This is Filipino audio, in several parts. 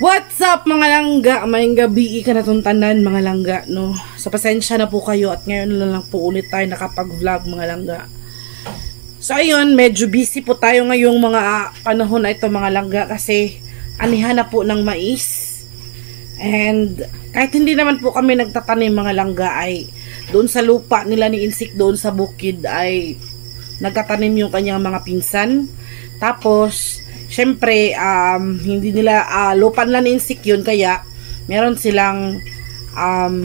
What's up mga langga? Mayang gabi ka na tanan mga langga, no? So pasensya na po kayo at ngayon lang po ulit tayo nakapag-vlog mga langga. So ayun, medyo busy po tayo ngayong mga panahon na ito mga langga kasi anihan na po ng mais. And kahit hindi naman po kami nagtatanim mga langga ay doon sa lupa nila ni Insik doon sa bukid ay nagtatanim yung kanyang mga pinsan. Tapos syempre, hindi nila lupa nila ni Insik yun, kaya meron silang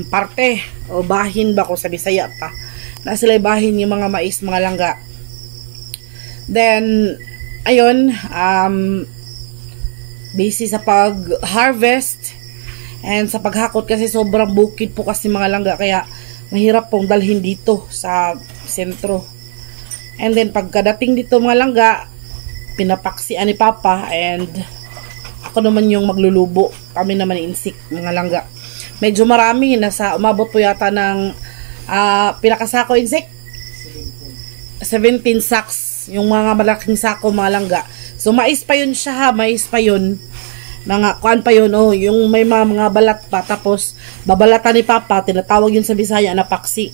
parte o bahin ba kung sa Bisaya pa na sila bahin yung mga mais mga langga. Then ayun, busy sa pag-harvest and sa paghakot kasi sobrang bukid po kasi mga langga, kaya mahirap pong dalhin dito sa sentro. And then pagkadating dito mga langga, pinapaksian ni Papa and ako naman yung maglulubo. Kami naman ni Insik mga langga. Medyo marami, nasa umabot po yata ng pinakasako Insik 17 sacks yung mga malaking sako mga langga. So mais pa yun siya ha, mais pa yun, mga kuan pa yun, oh, yung may mga balat pa, tapos babalatan ni Papa, tinatawag yun sa Bisaya na paksi.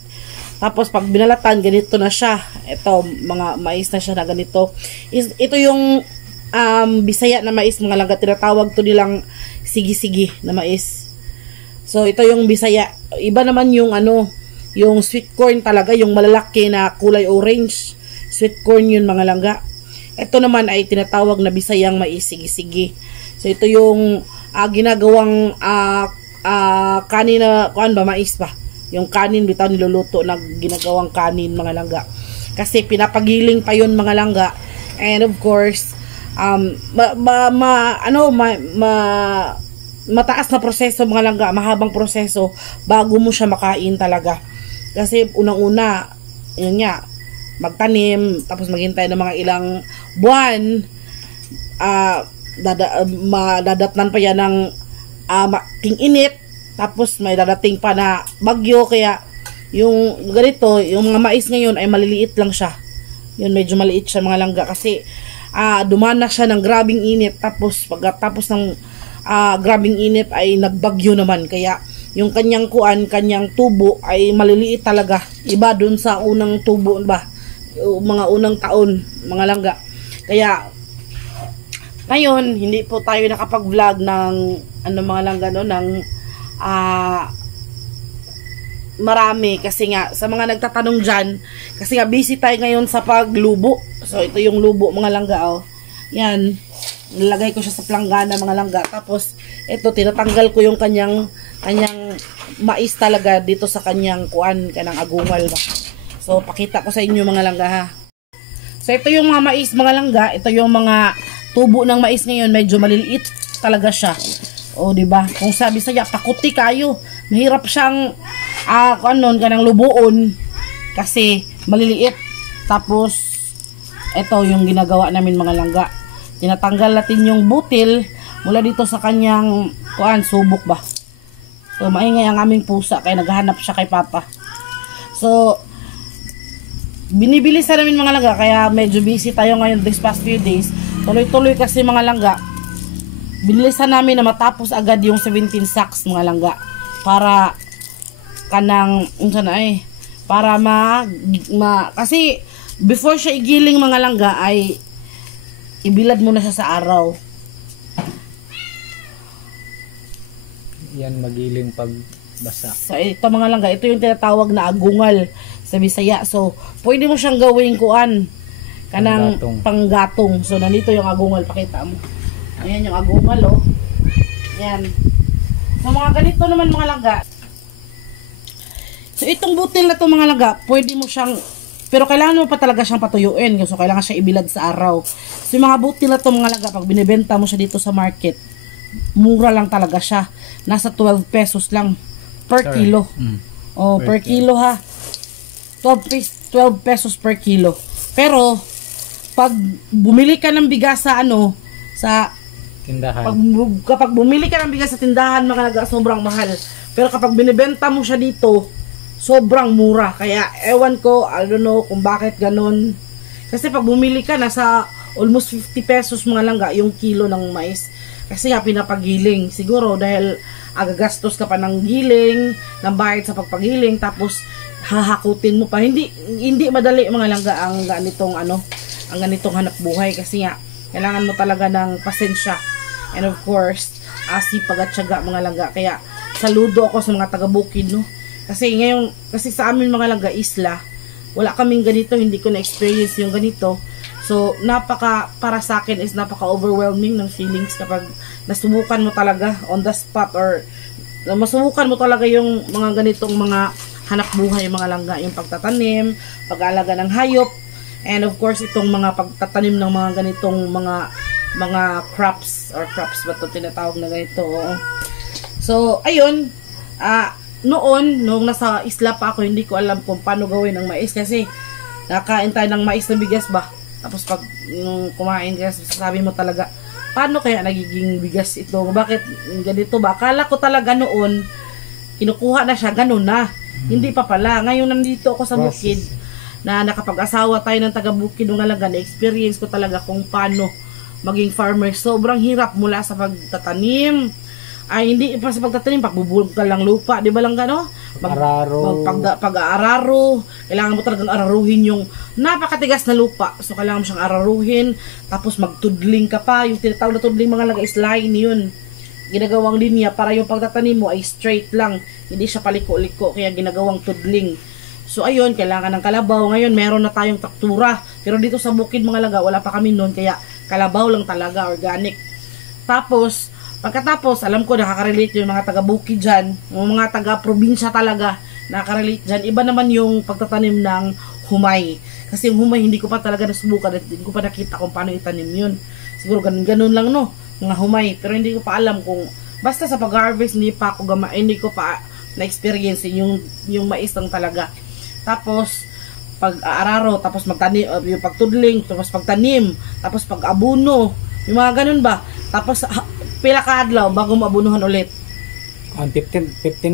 Tapos pag binalatan, ganito na siya. Ito, mga mais na siya na ganito. Ito yung Bisaya na mais mga langga. Tinatawag to nilang sigi-sigi na mais. So ito yung Bisaya. Iba naman yung yung sweet corn talaga, yung malalaki na kulay orange. Sweet corn yun mga langga. Ito naman ay tinatawag na Bisayang mais sigi-sigi. So ito yung ginagawang kanina, kuan ba, mais ba? Yung kanin bitaw niluluto na ginagawang kanin mga langga. Kasi pinapagiling pa yun mga langga. And of course, mataas na proseso mga langga, mahabang proseso bago mo siya makain talaga. Kasi unang-una, yun nga, magtanim, tapos maghintay ng mga ilang buwan, dadatnan pa yan ng ting-init, tapos may dadating pa na bagyo, kaya yung ganito, yung mga mais ngayon ay maliliit lang siya. Yun, medyo maliit siya mga langga kasi dumana siya ng grabing init, tapos pagkatapos ng grabing init ay nagbagyo naman, kaya yung kanyang tubo ay maliliit talaga. Iba dun sa unang tubo ba, mga unang taon mga langga. Kaya ngayon hindi po tayo nakapag-vlog ng mga langga, no, ng marami kasi nga sa mga nagtatanong dyan, kasi nga busy tayo ngayon sa paglubo. So ito yung lubo mga langga, oh. Yan, nilagay ko siya sa planggana mga langga. Tapos ito, tinatanggal ko yung kanyang mais talaga dito sa kanyang kanang agungal ba. So pakita ko sa inyo mga langga ha. So ito yung mga mais mga langga, ito yung mga tubo ng mais ngayon, medyo maliliit talaga siya. O di ba? Kung sabi saya pakuti kayo, mahirap siyang kanang lubuon kasi maliliit. Tapos ito yung ginagawa namin mga langga. Tinatanggal natin yung butil mula dito sa kanyang subok ba. So maingay ang aming pusa kaya naghahanap siya kay Papa. So binibilisan namin mga langga, kaya medyo busy tayo ngayon this past few days. Tuloy-tuloy kasi mga langga. Binilisan namin na matapos agad yung 17 sacks mga langga para kanang para kasi before siya igiling mga langga ay ibilad muna siya sa araw. Yan magiling pag basa. So ito mga langga, ito yung tinatawag na agungal sa Bisaya. So pwede mo siyang gawing kanang panggatong. So nandito yung agungal, pakita mo. Ayan yung agungal, oh. Yan. So mga ganito naman mga langga. So itong butil na to mga langga, pwede mo siyang, pero kailangan mo pa talaga siyang patuyuin. So kailangan siya ibilad sa araw. So yung mga butil na to mga langga, pag binibenta mo siya dito sa market, mura lang talaga siya. Nasa 12 pesos lang per kilo. Oh, per kilo ha. 12 pesos per kilo. Pero pag bumili ka ng bigas sa sa tindahan, kapag bumili ka ng bigas sa tindahan mga langga, sobrang mahal. Pero kapag binibenta mo siya dito, sobrang mura. Kaya ewan ko, I don't know kung bakit ganun. Kasi pag bumili ka, nasa almost 50 pesos mga langga yung kilo ng mais. Kasi nga pinapagiling. Siguro dahil agagastos ka pa ng giling, ng bayad sa pagpagiling, tapos hahakutin mo pa. Hindi madali mga langga ang ganitong ang ganitong hanap buhay kasi nga kailangan mo talaga ng pasensya. And of course, sipag at tiyaga mga langga. Kaya saludo ako sa mga taga-bukid, no. Kasi sa amin mga langga isla, wala kaming ganito, hindi ko na-experience yung ganito. So, para sa akin is napaka-overwhelming ng feelings kapag nasubukan mo talaga on the spot or masubukan mo talaga yung mga ganitong mga hanap buhay mga langga, yung pagtatanim, pag-aalaga ng hayop, and of course itong mga pagtatanim ng mga ganitong mga crops ba ito tinatawag na ganito. So, ayun, nung nasa isla pa ako, hindi ko alam kung paano gawin ang mais kasi nakain tayo ng mais na bigas ba. Tapos pag kumain ka, sasabi mo talaga, paano kaya nagiging bigas ito? Bakit ganito ba? Akala ko talaga noon, kinukuha na siya, ganun na. Hindi pa pala. Ngayon nandito ako sa bukid, na nakapag-asawa tayo ng taga-bukid ng alaga, na-experience ko talaga kung paano maging farmer. Sobrang hirap mula sa pagtatanim. Hindi pa sa pagtatanim, pagbubulog ka lang lupa, di ba lang gano? Pag-aararo, kailangan mo talagang araruhin yung napakatigas na lupa. So kailangan mo siyang araruhin, tapos magtudling ka pa. Yung tinatawag na tudling mga laga is line yun. Ginagawang linya para yung pagtatanim mo ay straight lang, hindi siya paliko-liko, kaya ginagawang tudling. So ayun, kailangan ng kalabaw. Ngayon meron na tayong traktura, pero dito sa bukid mga laga wala pa kami noon, kaya kalabaw lang talaga, organic. Tapos pagkatapos, alam ko nakaka-relate yung mga taga-bukid dyan, yung mga taga-probinsya talaga, nakaka-relate dyan. Iba naman yung pagtatanim ng humay. Kasi yung humay, hindi ko pa talaga nasubukan, hindi ko pa nakita kung paano itanim yun. Siguro ganun lang, no, mga humay. Pero hindi ko pa alam kung, basta sa pag-harvest, hindi ko pa na-experience yung mais lang talaga. Tapos, pag-aararo, tapos magtanim, yung pagtudling, tapos pagtanim, tapos pag-abuno, yung mga ganun ba. Tapos, pila ka adlaw bago maabunuhan ulit. 15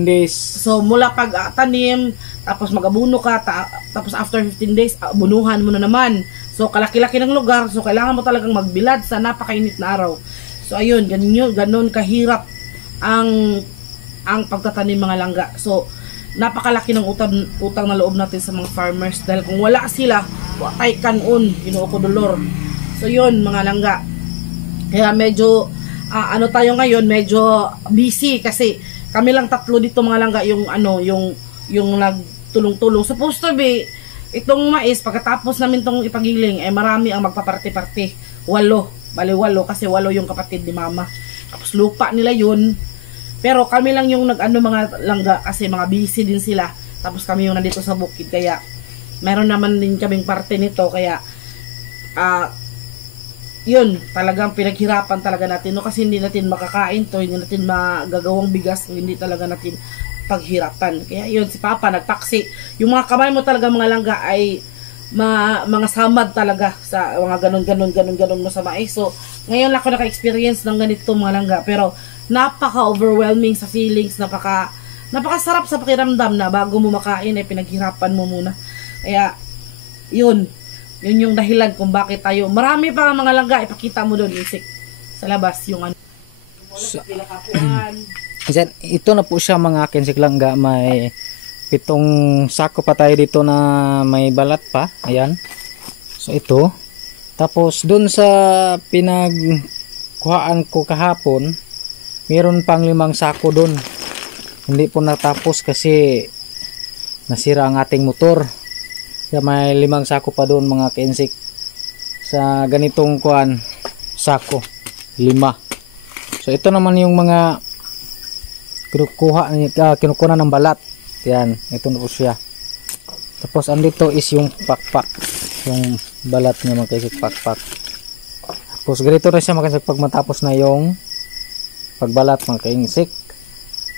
days. So mula pag tanim, tapos mag-abuno ka, tapos after 15 days abunuhan mo na naman. So kalaki-laki ng lugar, so kailangan mo talagang magbilad sa napakainit na araw. So ayun, ganun kahirap ang pagtatanim mga langga. So napakalaki ng utang na loob natin sa mga farmers dahil kung wala sila, watay kanon, Ginoo ko dolor. So yun mga langga. Kaya medyo tayo ngayon, medyo busy kasi kami lang tatlo dito mga langga yung nagtulong-tulong. Supposed to be itong mais pagkatapos namin tong ipagiling marami ang magpaparte-parte. 8, bali 8 kasi 8 yung kapatid ni mama. Tapos lupa nila yun. Pero kami lang yung mga langga kasi mga busy din sila. Tapos kami yung nandito sa bukid kaya meron naman din kaming parte nito kaya yun, talagang pinaghirapan talaga natin, no? Kasi hindi natin makakain to, hindi natin magagawang bigas, hindi talaga natin paghirapan. Kaya yun, si Papa nagpaksi. Yung mga kamay mo talaga mga langga ay mga samad talaga sa mga ganun mo sa mais. So, ngayon lang ako naka-experience ng ganito mga langga, pero napaka-overwhelming sa feelings, napakasarap sa pakiramdam na bago mo makain ay pinaghirapan mo muna. Kaya yun yung dahilan kung bakit tayo. Marami pa mga langga, ipakita mo doon isik sa labas yung ito na po siya mga kinsik langga, may 7 sako pa tayo dito na may balat pa. Ayan. So ito. Tapos doon sa pinagkuhaan ko kahapon, meron pang 5 sako doon. Hindi po natapos kasi nasira ang ating motor. Kaya may 5 sako pa doon mga kinsik. Sa ganitong sako 5. So ito naman yung mga kinukuha ng balat. Yan, ito na po siya. Tapos andito is yung pakpak, yung balat niya mga kinsik, pakpak. Tapos ganito na siya mga kinsik pag matapos na yung pagbalat mga kinsik.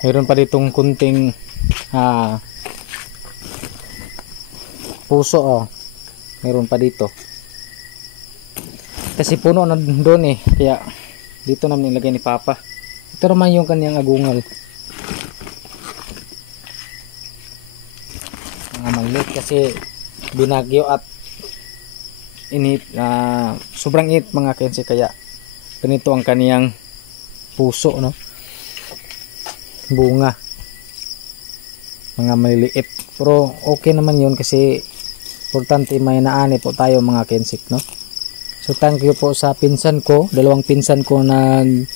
Mayroon pa ditong kunting puso, meron pa dito kasi puno na doon kaya dito namin nilagay ni Papa. Ito naman yung kanyang agungal, mga maliit kasi binagyo at init, sobrang init mga kensi, kaya ganito ang kaniyang puso, no, bunga, mga maliliit, pero okay naman yun kasi importante may naani po tayo mga kensik, no. So thank you po sa pinsan ko, dalawang pinsan ko nag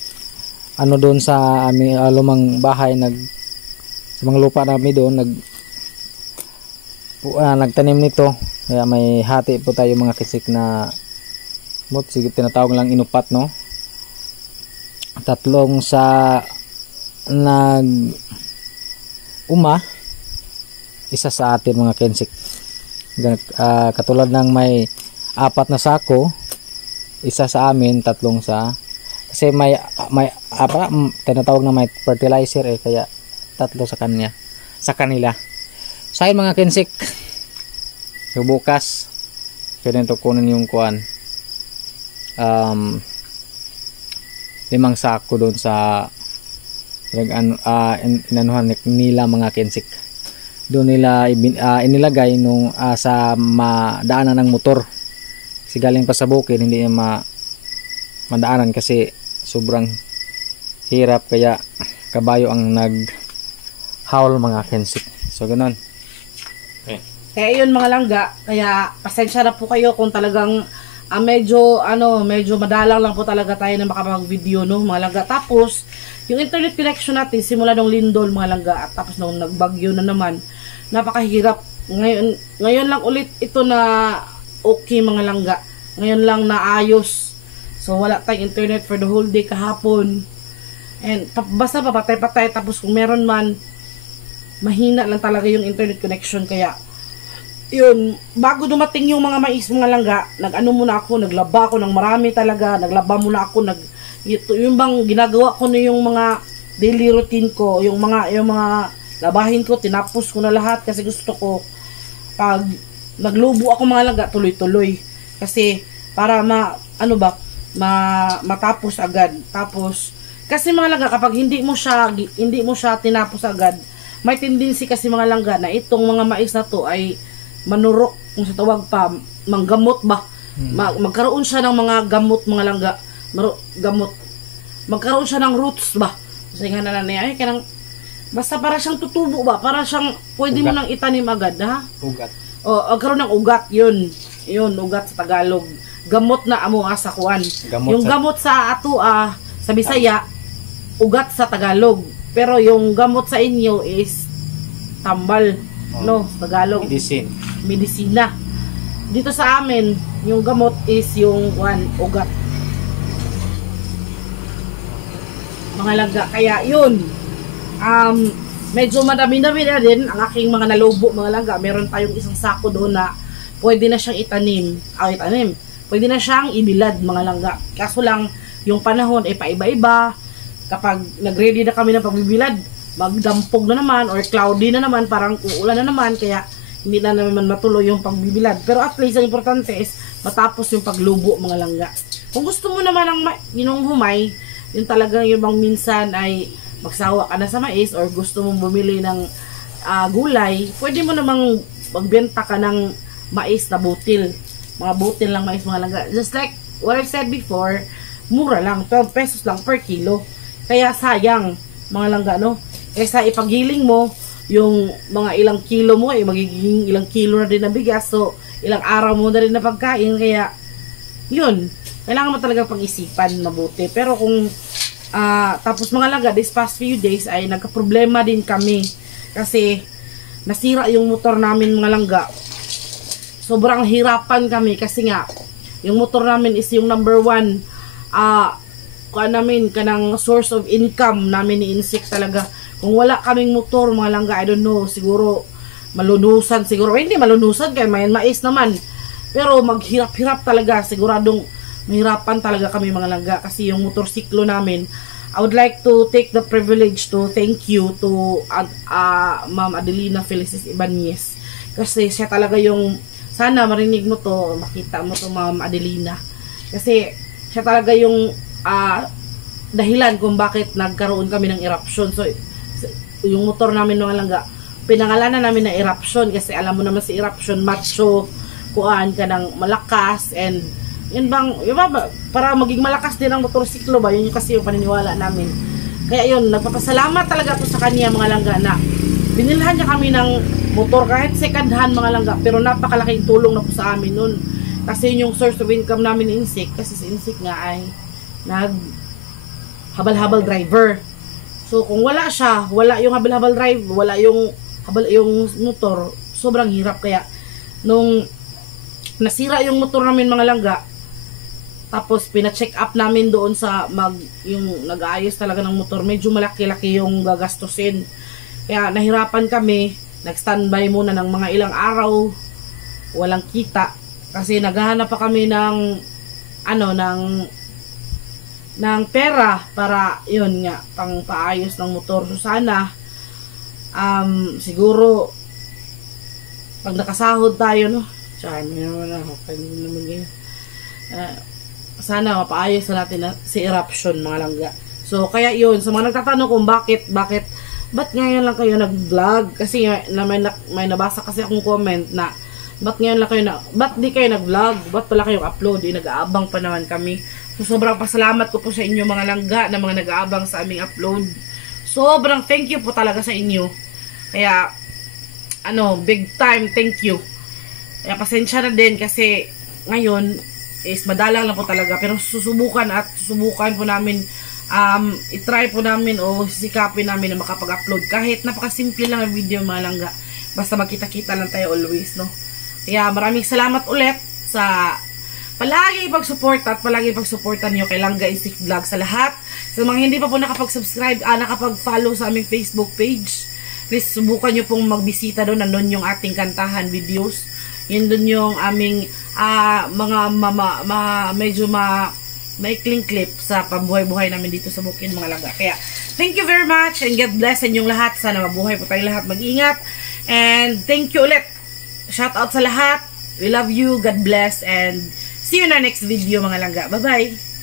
ano doon sa aming lumang bahay, sa mga lupa namin doon nagtanim nito, kaya may hati po tayo mga kensik na sige, tinatawag lang inupat, no. Tatlong sa isa sa atin mga kensik. Katulad ng may 4 na sako, isa sa amin, 3 kasi may tinatawag na may fertilizer kaya 3 sa kanila. Sa akin mga kensik, bukas pwede nito kunin yung kuan 5 sako doon sa inanuhan nila mga kensik. Doon nila inilagay nung sa madaanan ng motor, kasi galing pa sa bukid, hindi niya madaanan kasi sobrang hirap, kaya kabayo ang nag-howl mga kensik. So ganun. Kaya yun mga langga, kaya pasensya na po kayo kung talagang medyo madalang lang po talaga tayo na makapag-video, no mga langga. Tapos yung internet connection natin simula nung lindol mga langga, at tapos nung nagbagyo na naman, napakahirap. Ngayon lang ulit ito na okay mga langga. Ngayon lang naayos. So wala tayong internet for the whole day kahapon. And basta papatay-patay, tapos kung meron man, mahina lang talaga yung internet connection. Kaya yun, bago dumating yung mga mais mga langga, naglaba ako ng marami talaga. Naglaba muna ako, yung bang ginagawa ko na yung mga daily routine ko, yung mga labahin ko, tinapos ko na lahat kasi gusto ko pag naglubo ako mga langga, tuloy-tuloy. Kasi para matapos agad. Tapos kasi mga langga, kapag hindi mo siya tinapos agad, may tendency kasi mga langga na itong mga mais na to ay manurok, kung sa tawag pa, manggamot ba. Magkaroon siya ng mga gamot mga langga. Magkaroon siya ng roots ba. Kasi nga nanay, kanang basta para siyang tutubo ba, para siyang pwede mo nang itanim agad, ha? Ugat. Agkaroon ng ugat, yun, ugat sa Tagalog. Gamot na amo sa kuan. Yung gamot sa ato sa Bisaya, ugat sa Tagalog. Pero yung gamot sa inyo is tambal, no, sa Tagalog. Medisina. Dito sa amin, yung gamot is yung ugat. Mga langga, kaya yun. Medyo madami-dami na din ang aking mga nalubo mga langga. Meron tayong isang sako doon na pwede na siyang itanim. Pwede na siyang ibilad mga langga. Kaso lang yung panahon ay paiba-iba. Kapag nag-ready na kami ng pagbibilad, magdampog na naman or cloudy na naman, parang uulan na naman, kaya hindi na naman matuloy yung pagbibilad. Pero at least ang importante is matapos yung paglubo mga langga. Kung gusto mo naman ng humay, yun talagang yung bang minsan ay magsawa ka na sa mais or gusto mong bumili ng gulay, pwede mo namang magbenta ka ng mais na butil. Mga butil lang mais mga langga. Just like what I said before, mura lang, 12 pesos lang per kilo. Kaya sayang mga langga, no? Kaysa ipaghiling mo yung mga ilang kilo mo, magiging ilang kilo na din na bigas, so ilang araw mo na rin na pagkain. Kaya yun, kailangan mo talaga pag-isipan mabuti. Pero kung tapos mga langga, this past few days ay nagka-problema din kami kasi nasira yung motor namin mga langga. Sobrang hirapan kami kasi nga yung motor namin is yung number 1 kanang source of income namin ni Insik talaga. Kung wala kaming motor mga langga, I don't know, siguro malunusan siguro. Hindi malunusan kaya may mais naman. Pero maghirap-hirap talaga, siguradong mahirapan talaga kami mga langga kasi yung motorsiklo namin. I would like to take the privilege to thank you to Ma'am Adelina Felices Ibanez, kasi siya talaga yung, sana marinig mo to, makita mo to Ma'am Adelina, kasi siya talaga yung dahilan kung bakit nagkaroon kami ng eruption. So yung motor namin mga langga, pinangalanan namin na eruption kasi alam mo naman si eruption, macho kuan ka ng malakas and yun bang, yun ba, para maging malakas din ang motorsiklo ba, yun yung kasi yung paniniwala namin. Kaya yun, nagpapasalamat talaga ako sa kanya mga langga na binilhan niya kami ng motor kahit second hand mga langga, pero napakalaking tulong na po sa amin nun. Kasi yun yung source of income namin ni Insik, kasi si Insik nga ay nag habal-habal driver. So kung wala siya, wala yung habal-habal drive, wala yung motor, sobrang hirap. Kaya nung nasira yung motor namin mga langga, tapos pina-check up namin doon sa yung nag-aayos talaga ng motor, medyo malaki-laki yung gagastusin. Kaya nahirapan kami, nag-standby muna ng mga ilang araw, walang kita kasi naghahanap pa kami ng pera para yun nga pang paayos ng motor. So sana siguro pag nakasahod tayo, no, sana mapaayos na natin si eruption mga langga. So kaya yun, sa mga nagtatanong kung bakit ngayon lang kayo nag-vlog, kasi may nabasa kasi akong comment na ba't di kayo nag-vlog, ba't pala kayong upload, nag-aabang pa naman kami. So sobrang pasalamat ko po sa inyo mga langga na mga nag-aabang sa aming upload. Sobrang thank you po talaga sa inyo. Kaya big time thank you. Kaya pasensya na din kasi ngayon is madalang lang po talaga, pero susubukan po namin, i-try po namin o sisikapin namin na makapag-upload kahit napakasimple lang ang video mga langga, basta magkita-kita lang tayo always, no. Kaya maraming salamat ulit sa palagi pag-support at palagi pag-supportan nyo kay Langga Insik Vlog. Sa lahat, sa mga hindi pa po nakapag-subscribe, nakapag-follow sa aming Facebook page, please subukan nyo pong magbisita doon. Nandun yung ating kantahan videos, yun doon yung aming medyo maikling clip sa pambuhay-buhay namin dito sa bukid mga langga. Kaya thank you very much and God bless sa inyong lahat. Sana mabuhay po tayong lahat, mag-ingat, and thank you ulit. Shout out sa lahat. We love you, God bless, and see you in our next video mga langga. Bye bye.